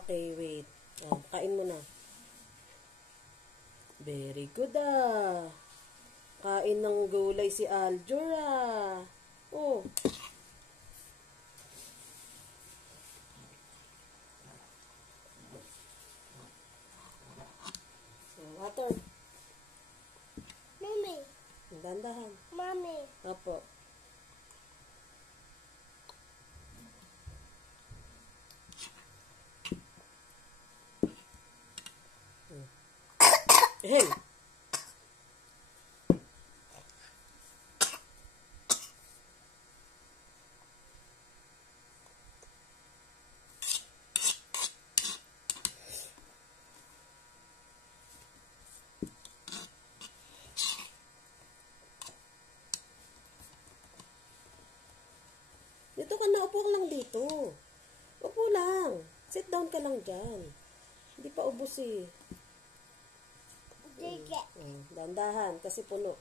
Okay, wait. Oh, kain mo na. Very good Kain ng gulay si Aljur Oh. So, water. Mami. Dandahan. Mami. Opo. Hey. Dito ka na, upo ka lang dito. Upo lang. Sit down ka lang dyan. Hindi pa ubos Dandahan, kasi puno.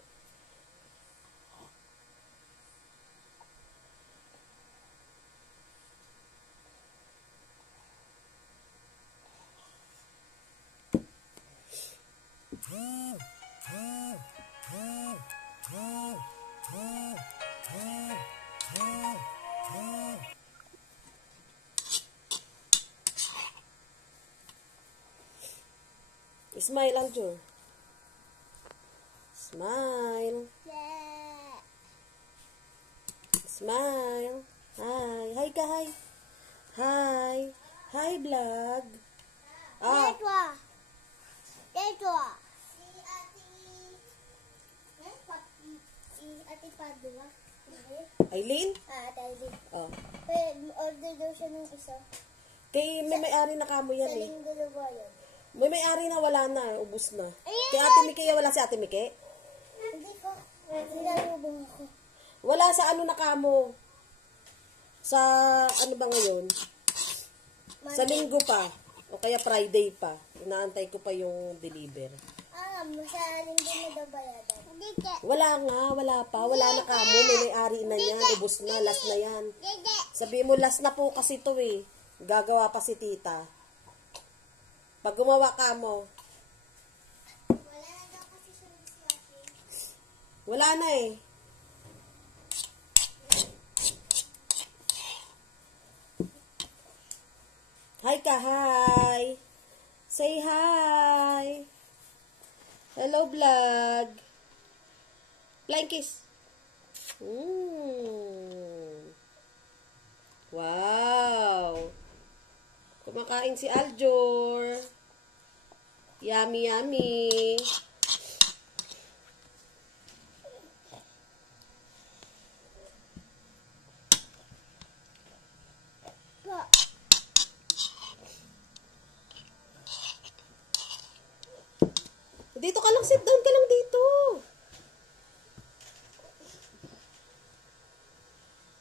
Smile, Aljur. Smile. Smile. Hi. Hi ka, hi. Hi. Hi, vlog. Dito. Si Ate Padua. Aileen? Ate Aileen. Oh. Order daw siya ng isa. Kay may-ari na kamo yan Sa linggo na ba yun? May-ari na, wala na. Ubus na. Kay Ate Mike, wala si Ate Mike? Hindi ko. Nilalubong ako. Wala sa ano na kamo. Sa ano ba ngayon? Sa linggo pa. O kaya Friday pa. Inaantay ko pa yung deliver. Sa linggo na daw bayadan. Hindi ka. Wala nga, wala pa. Wala na kamo. May-ari na yan. Ubus na. Last na yan. Sabi mo, last na po kasi to Gagawa pa si tita. Pag gumawa ka mo. Wala na daw kasi sunod si Ate. Wala na Hi ka, hi. Say hi. Hello, vlog. Flying kiss. Wow. Kumakain si Aljur. Yummy, yummy. Dito ka lang, sit down ka lang dito.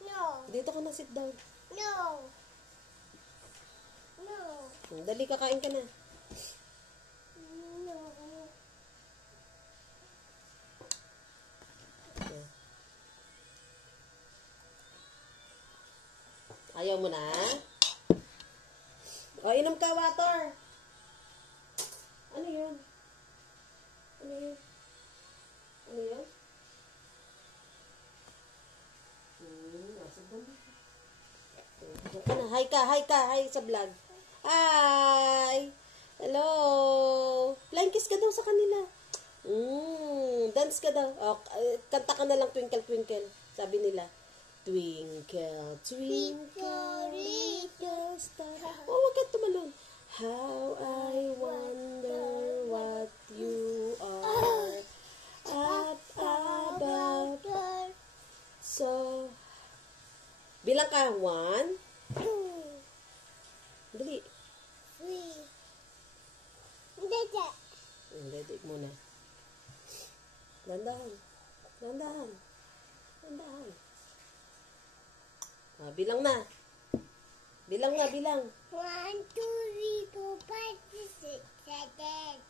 No. Dito ka na, sit down. No. No. Dali, kakain ka na. No. Ayaw mo na? O, inom ka, water. Ano yun? Ano yun? Ano yun? Nasa doon. Diyan ka na. Hi ka, hi ka. Hi sa vlog. Hi! Hello! Flying kiss ka daw sa kanila. Dance ka daw. O, kanta ka na lang, twinkle, twinkle. Sabi nila. Twinkle, twinkle, little star. Oh, wag ka tumalon. How I wonder what you are up above. So, bilang ka, 1. Dali. Dali muna. Dandahan. Dandahan. Dandahan. Bilang na. Bilang na, bilang. 1, 2, 3, 4, 5, 6, 7,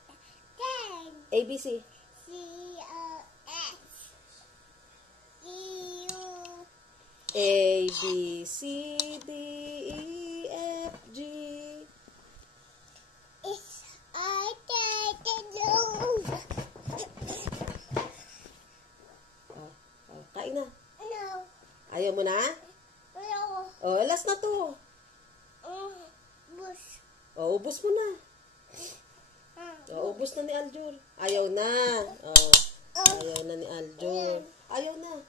10. ABC. C, O, S, E, U. A, B, C, D, E, F, G, Ayaw mo na? Ayoko. Oh, last na to. Bus. Oh, ubos mo na. Oh, ubos na ni Aljur. Ayaw na. Oh, ayaw na ni Aljur. Ayaw na.